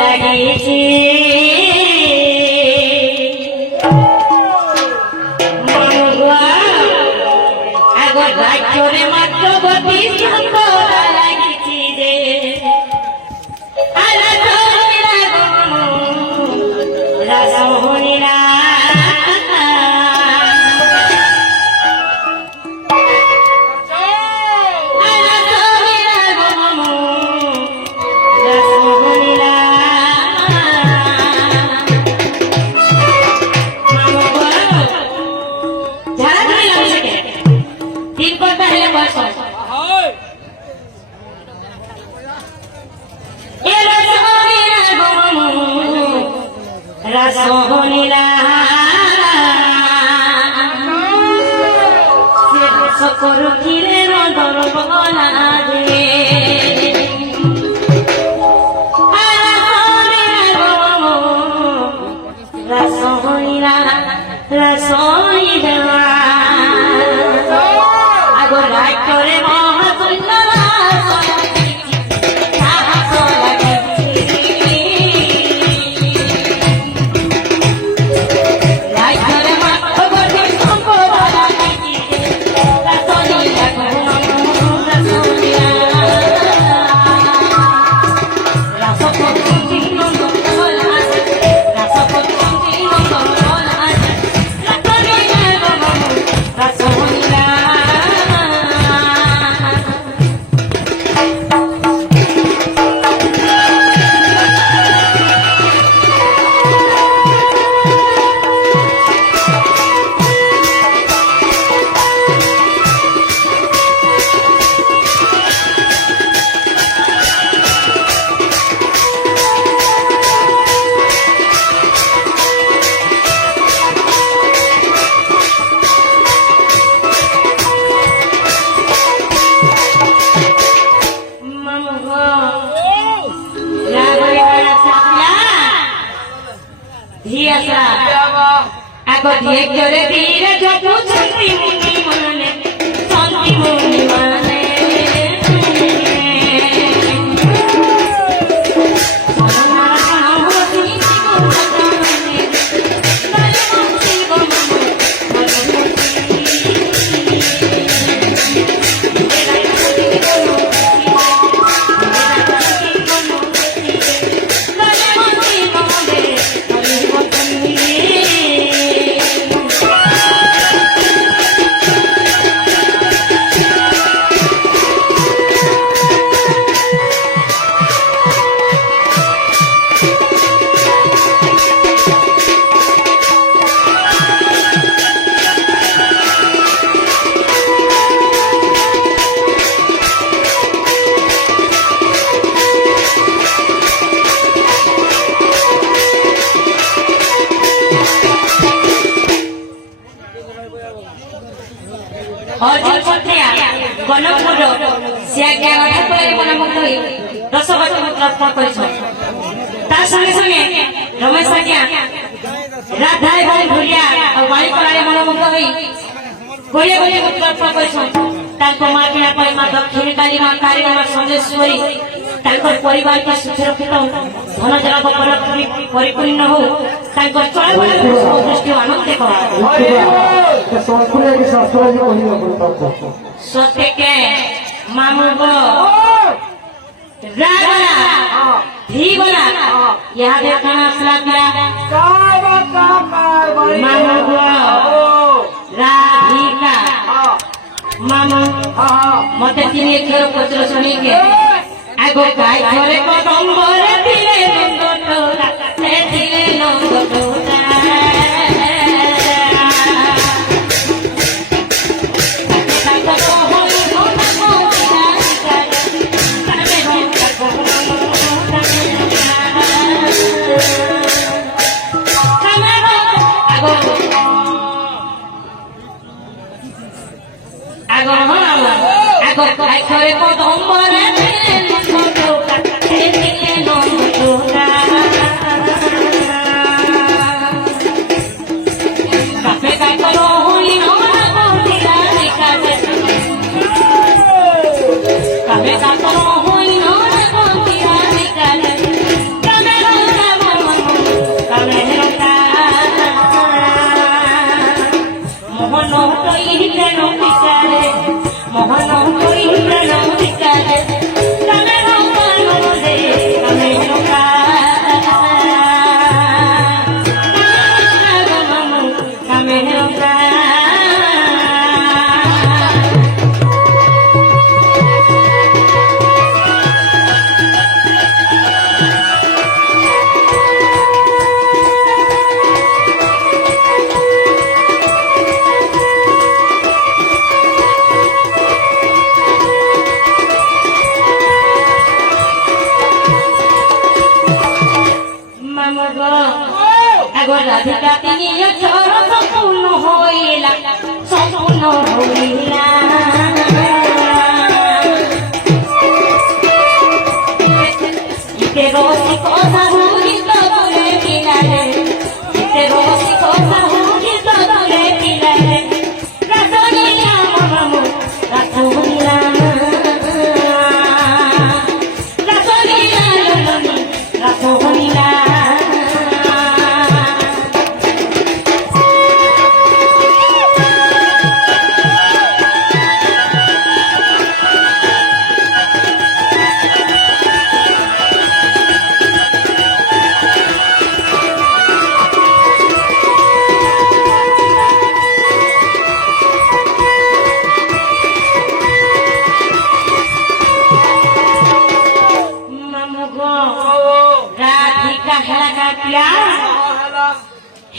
লাগিয়েছি আগর রাজ্যরে মাত্র গতি লাগিয়েছি রে রাসমণিরা রাসমণিরা সকরু কিরে দরবনা দে রাসমণিরা রাসমণিরা আগর রাগ করে আগর দিয়ে করে ধীরে যত শান্তি মুনি মানে শান্তি মুনি মানে গণপুর সে মনোমুগ্ধ হয়ে 10 বছর রপ্ত করেছ তার সঙ্গে সঙ্গে রমেশ আজ্ঞা রাধা এবং ভুলিয়া বাড়িপাড়ারে মনোমুগ্ধ হয়ে গড়িয়ে গড়িয়ে রপ্ত করেছ তাଙ୍କ মা কিনা কই মা দক্ষিণী কালী মা কালী মা সন্দেশ্বরী ତାଙ୍କର ପରିବାରକୁ ସୁରକ୍ଷିତ ଧନ ଜଳାଭ ପରିପୂର୍ଣ୍ଣ ହଉ ତାଙ୍କ ଚଳାଚଳ ଦୃଷ୍ଟି ଆନନ୍ଦ କର ସତ୍ୟକେ ମାମୁଗ ରାଗଲା ଧୀଗଲା ଇହାଦେ କାଣା ଆସିଲା ମାମୁଗ ରାଧିକା ମାମୁ ମତେ ତିନି ଅକ୍ଷର ପତ୍ର ଶୁଣିକେ আগো গাই ঘরে কদম্বরে দিলে নন্দটোলা সে দিলে নন্দটোলা আগো গাই ঘরে কদম্বরে রাধিকা তিনি চর সম্পূর্ণ হইলা সম্পূর্ণ হইলা রসিক সাহু গীত বলে পিলালে রসিক সাহু গীত বলে পিলালে রাসলীলা মনমু রাসলীলা রাসলীলা মনমু রাসলীলা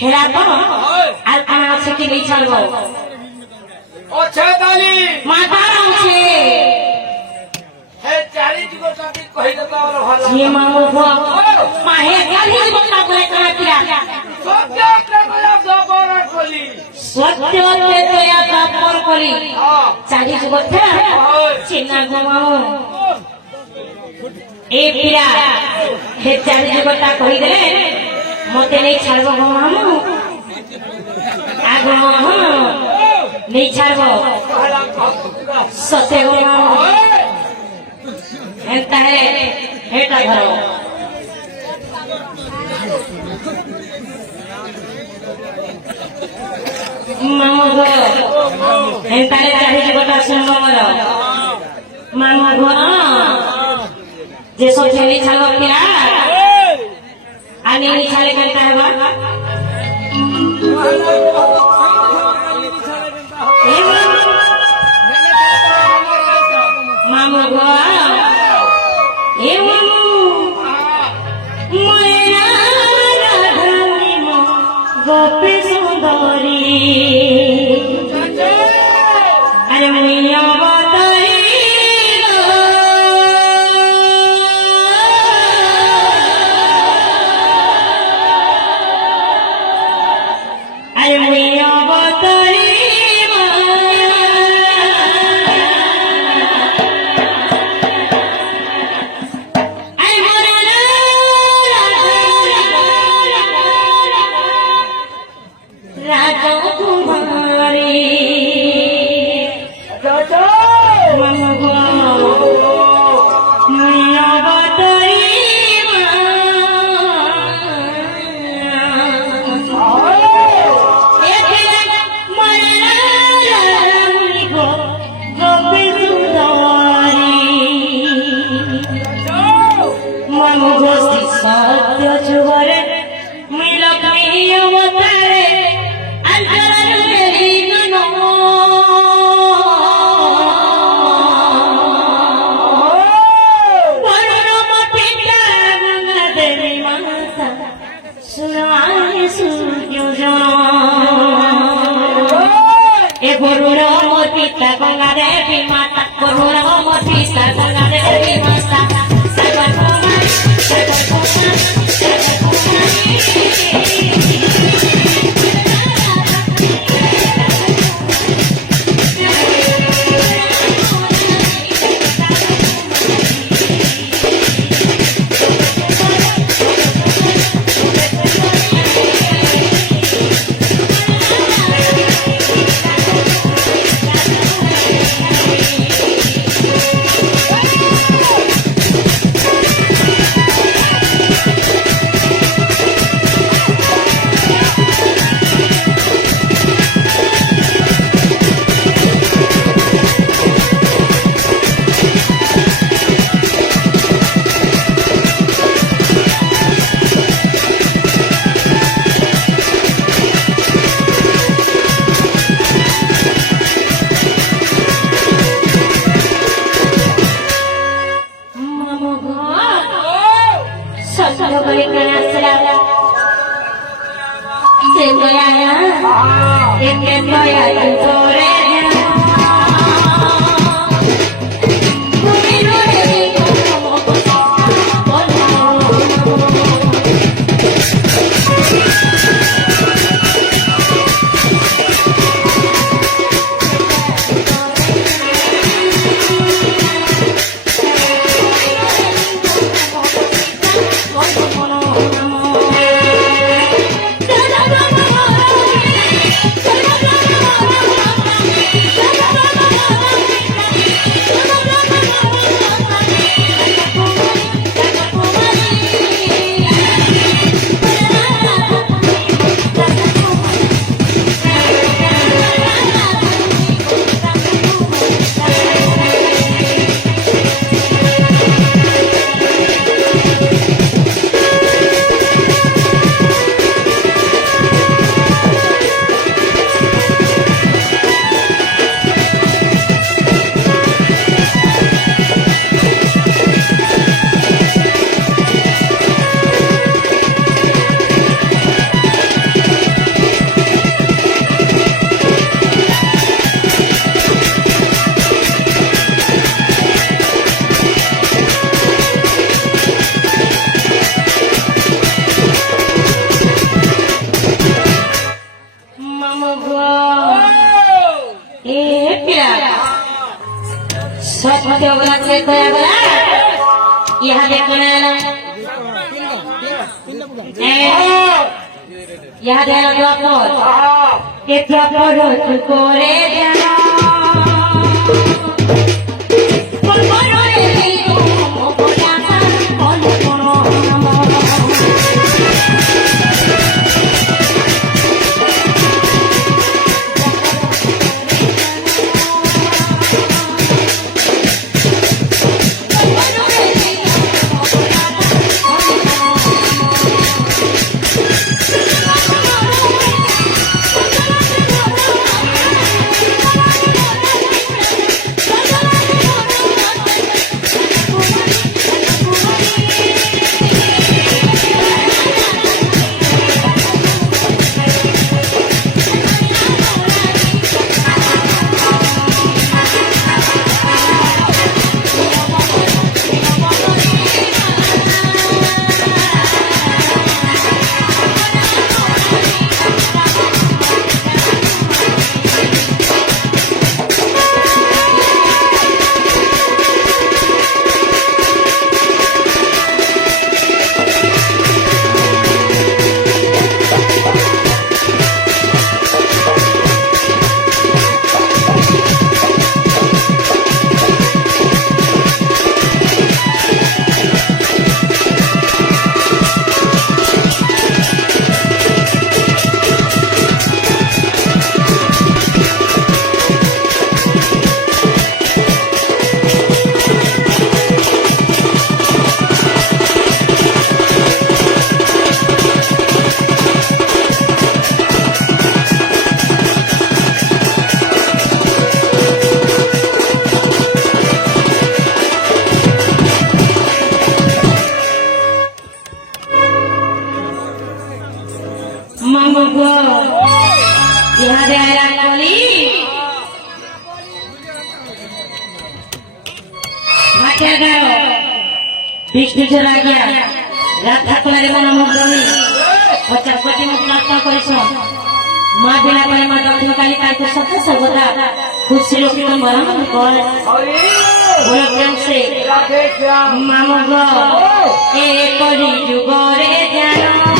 हेरा तो आज आना छुट्टी नहीं चलबो ओ छेदाली माता राम छे हे चारी जुगो टॉपिक कहि देता वाला भला ये मामू को माहे गाली बता बोले करा किया सत्य प्रकया जबर कोली सत्य ते तो या जबर कोली हां चारी जुगो थे चिन्ना गमाओ ए पिरा हे चारी जुगोटा कहि दे मते नहीं छाड़बो मामू आगो मामू नहीं छाड़बो सते गो मामू एंता है हेटा धरो मामू गो एंता है चाहे जुगोटा सुनो मरो मामू गो जे सोचे नहीं छाड़बो पिरा आने नहीं छाड़े करता है बा मामू गो ए मामू गोपी सुंदरी अरे मैया सत्य बोलाचे कया बोला यह देखना यह देना जो आप के क्या करो तू करे जाना कौन करो रे तू बोला कौन करो विष्णु चला गया राधा कलारे मन मुग्धनी 50 कोटी प्रार्थना करिस मां बिना पाए मां दक्षिण काली ताके सत्य सर्वदा खुशी रो कीर्तन बरम कर बोल प्रेम से मां मुग्ध ए करी जुगरे ध्यान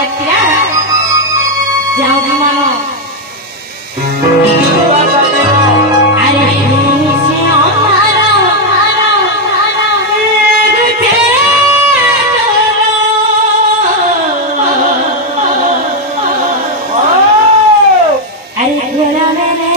যাত্রীরা যাও বিমান আরে সে আরে ঘোরা মেলে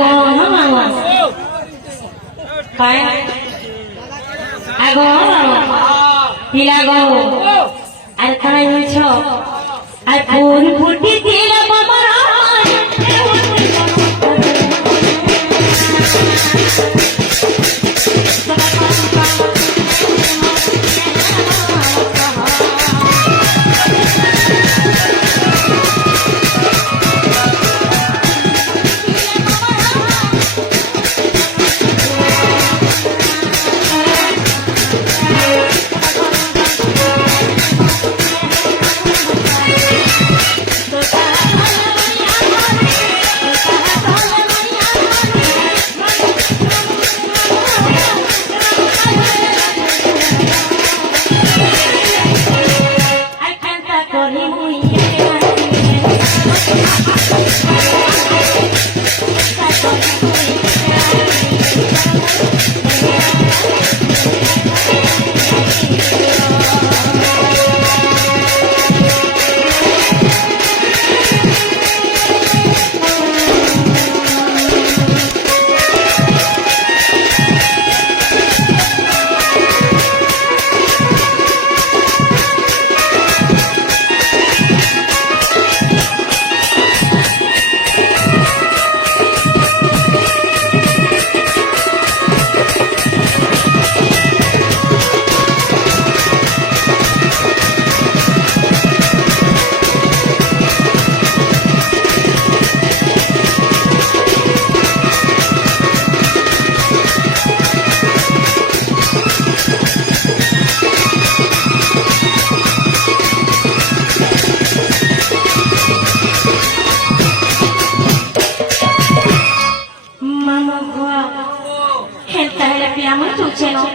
আগো মামা काय আগো तिला गो अरे काय म्हणছো अरे फूल फुटी तिला बाबा mama gua hentai lebih amat tuh channel